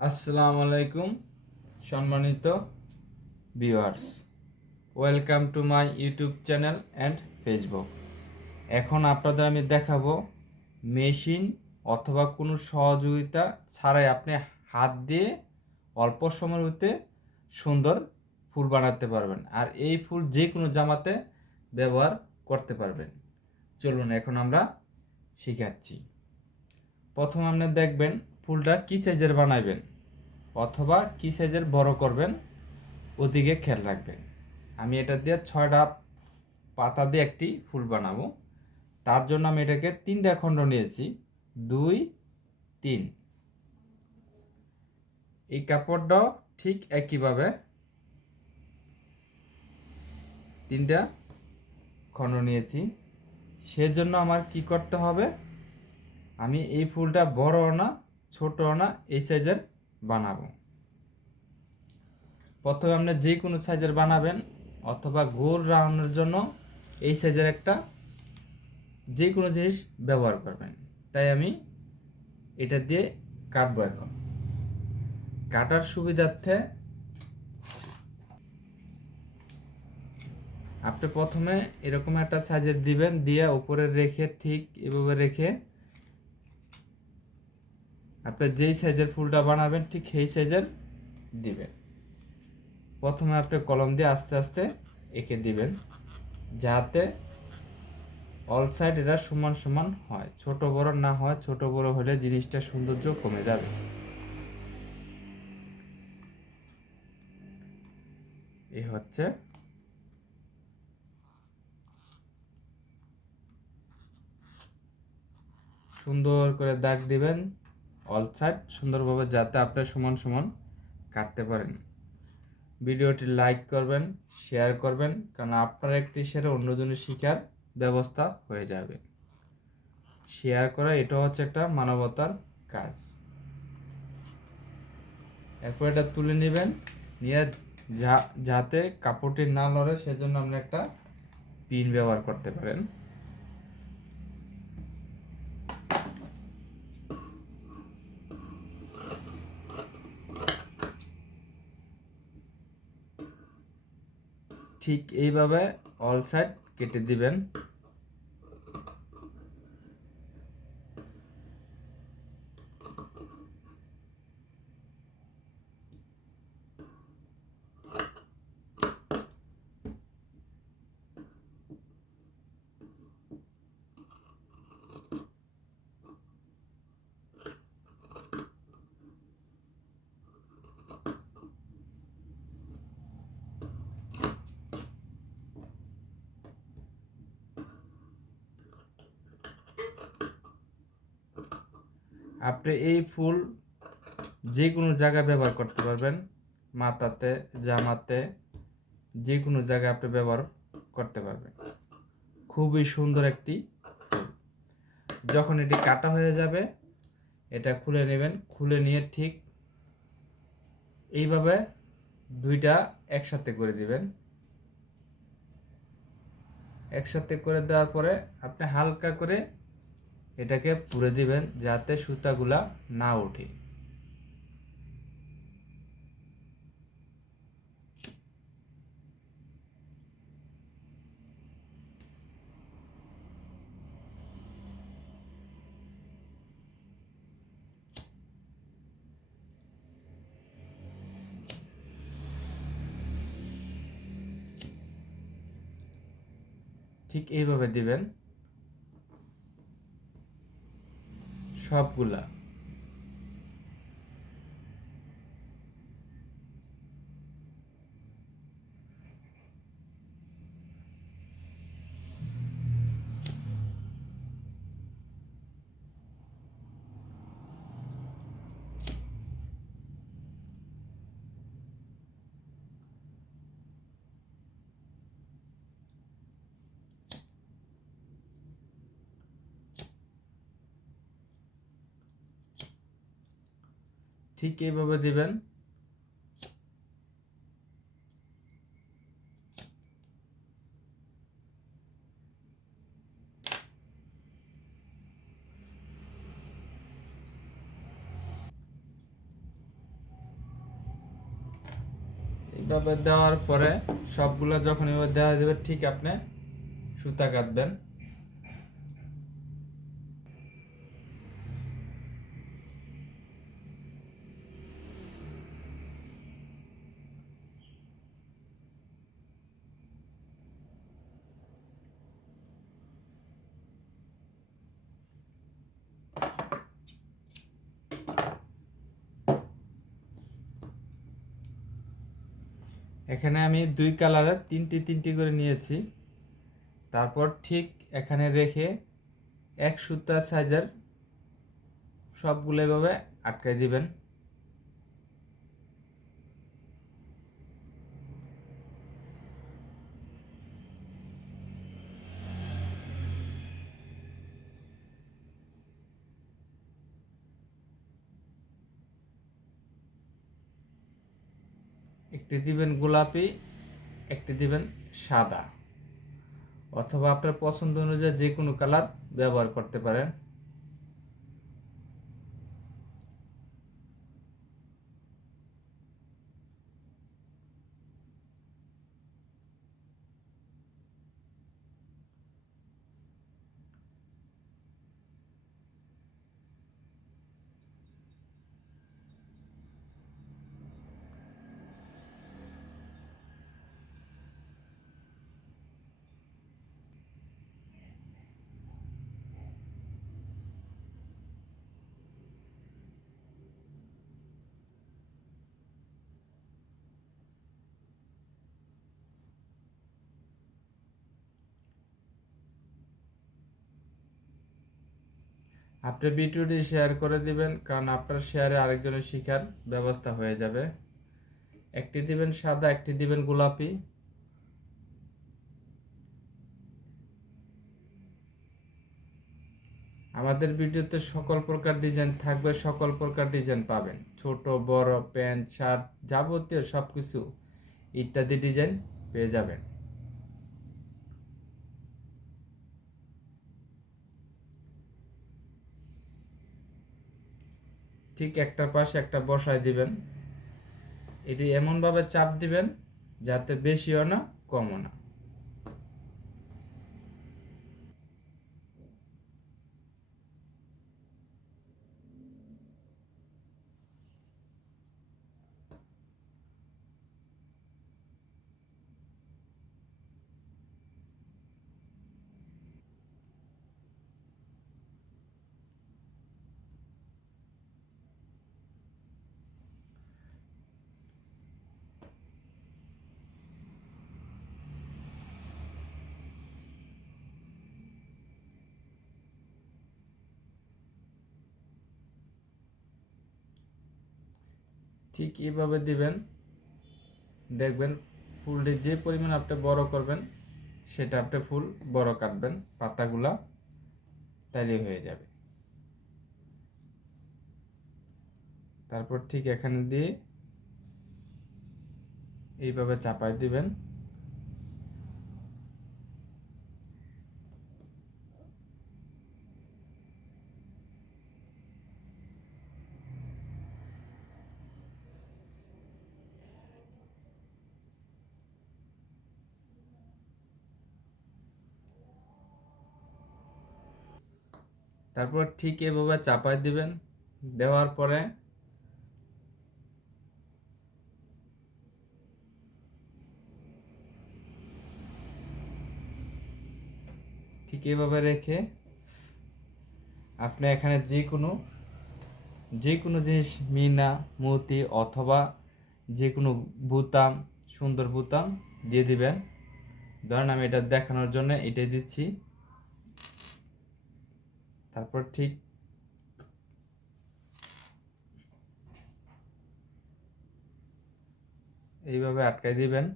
আসসালামু আলাইকুম সম্মানিত viewers, welcome to my YouTube channel and Facebook. এখন আপনাদের আমি দেখাবো মেশিন অথবা কোনো সহযোগিতা ছাড়াই আপনি হাত দিয়ে অল্প সময়ের মধ্যে সুন্দর ফুল বানাতে পারবেন, আর এই ফুল যে কোনো জামাতে ব্যবহার করতে পারবেন। চলুন এখন আমরা শিখাচ্ছি। প্রথম আপনি দেখবেন ফুলটা কী সাইজের বানাবেন অথবা কী সাইজের বড় করবেন, ওদিকে খেয়াল রাখবেন। আমি এটা দিয়ে 6টা পাতা দিয়ে একটি ফুল বানাবো। তার জন্য আমি এটাকে 3টা খণ্ড নিয়েছি, 2, 3। এই কাপড়টাও ঠিক একইভাবে 3টা খণ্ড নিয়েছি। সেজন্য আমার কি করতে হবে, আমি এই ফুলটা বড় না ছোট না এই সাইজের বানাবো। প্রথমে আপনি যে কোনো সাইজের বানাবেন অথবা গোল রাউন্ডের জন্য এই সাইজের একটা যে কোনো জিনিস ব্যবহার করবেন। তাই আমি এটা দিয়ে কাটবো। এখন কাটার সুবিধার্থে আপনি প্রথমে এরকম একটা সাইজের দিবেন, দিয়ে উপরে রেখে ঠিক এভাবে রেখে আপনি যেই সাইজের ফুলটা বানাবেন ঠিক সেই সাইজের দিবেন। প্রথমে আপনি কলম দিয়ে আস্তে আস্তে এঁকে দিবেন, যাতে অল সাইড এটা সমান সমান হয়, ছোট বড় না হয়। ছোট বড় হলে জিনিসটা সৌন্দর্য কমে যাবে। এই হচ্ছে। সুন্দর করে দাগ দিবেন অল সাইড সুন্দরভাবে, যাতে আপনি সমান সমান কাটতে পারেন। ভিডিওটি লাইক করবেন, শেয়ার করবেন, কারণ আপনার একটি শেয়ারে অন্যজনের শিখার ব্যবস্থা হয়ে যাবে। শেয়ার করা এটা হচ্ছে একটা মানবতার কাজ। এরপর এটা তুলে নেবেন, নিয়ে যাতে কাপড়টি না লড়ে সেজন্য আপনি একটা পিন ব্যবহার করতে পারেন। ঠিক এইভাবে অল সাইড কেটে দিবেন। আপনি এই ফুল যে কোনো জায়গায় ব্যবহার করতে পারবেন, মাথাতে, জামাতে, যে কোনো জায়গায় আপনি ব্যবহার করতে পারবেন। খুবই সুন্দর একটি ফুল। যখন এটি কাটা হয়ে যাবে এটা খুলে নেবেন, খুলে নিয়ে ঠিক এইভাবে দুইটা একসাথে করে দিবেন। একসাথে করে দেওয়ার পরে আপনি হালকা করে এটাকে পুড়ে দিবেন, যাতে সুতাগুলা না ওঠে। ঠিক এইভাবে দিবেন সবগুলা। ঠিক এইভাবে দিবেন। এভাবে দেওয়ার পরে সবগুলো যখন এভাবে দেওয়া যাবে ঠিক আপনি সুতা কাটবেন। এখানে আমি 2 কালারের তিনটি করে নিয়েছি। তারপর ঠিক এখানে রেখে 1 সুতার সাইজের সবগুলো এভাবে আটকাই দিবেন। একটি দিবেন গোলাপি, একটি দিবেন সাদা, অথবা আপনার পছন্দ অনুযায়ী যে কোনো কালার ব্যবহার করতে পারেন। আপনি ভিডিওটি শেয়ার করে দিবেন, কারণ আপনার শেয়ারে আরেকজনের শেখার ব্যবস্থা হয়ে যাবে। একটি দিবেন সাদা, একটি দিবেন গোলাপি। আমাদের ভিডিওতে সকল প্রকার ডিজাইন থাকবে, সকল প্রকার ডিজাইন পাবেন, ছোট বড় প্যান্ট শার্ট যাবতীয় সব কিছু ইত্যাদি ডিজাইন পেয়ে যাবেন। ঠিক একটার পাশে একটা বসায় দিবেন। এটি এমনভাবে চাপ দিবেন যাতে বেশিও না কমও না। ঠিক এইভাবে দিবেন, দেখবেন ফুলটি যে পরিমাণ আপনি বড় করবেন সেটা আপনি ফুল বড় কাটবেন, পাতাগুলা তাইলে হয়ে যাবে। তারপর ঠিক এখানে দিয়ে এইভাবে চাপাই দিবেন। তারপর ঠিক এভাবে চাপাই দিবেন। দেওয়ার পরে ঠিক এভাবে রেখে আপনি এখানে যে কোনো জিনিস মিনা মতি অথবা যে কোনো বোতাম, সুন্দর বোতাম দিয়ে দিবেন। ধরেন আমি এটা দেখানোর জন্য এটাই দিচ্ছি। তারপর ঠিক এইভাবে আটকাই দিবেন।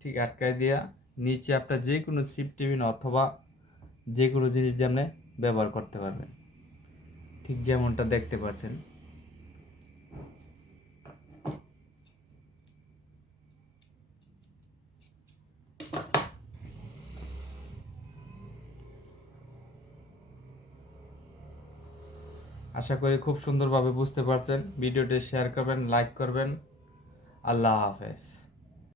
ঠিক আটকাই দিয়া নিচে আপনার যে কোনো সিপ টিফিন অথবা যে কোনো জিনিস দিয়ে আপনি ব্যবহার করতে পারবেন, ঠিক যেমনটা দেখতে পাচ্ছেন। আশা করি খুব সুন্দরভাবে বুঝতে পারছেন। ভিডিওটি শেয়ার করবেন, লাইক করবেন। আল্লাহ হাফেজ।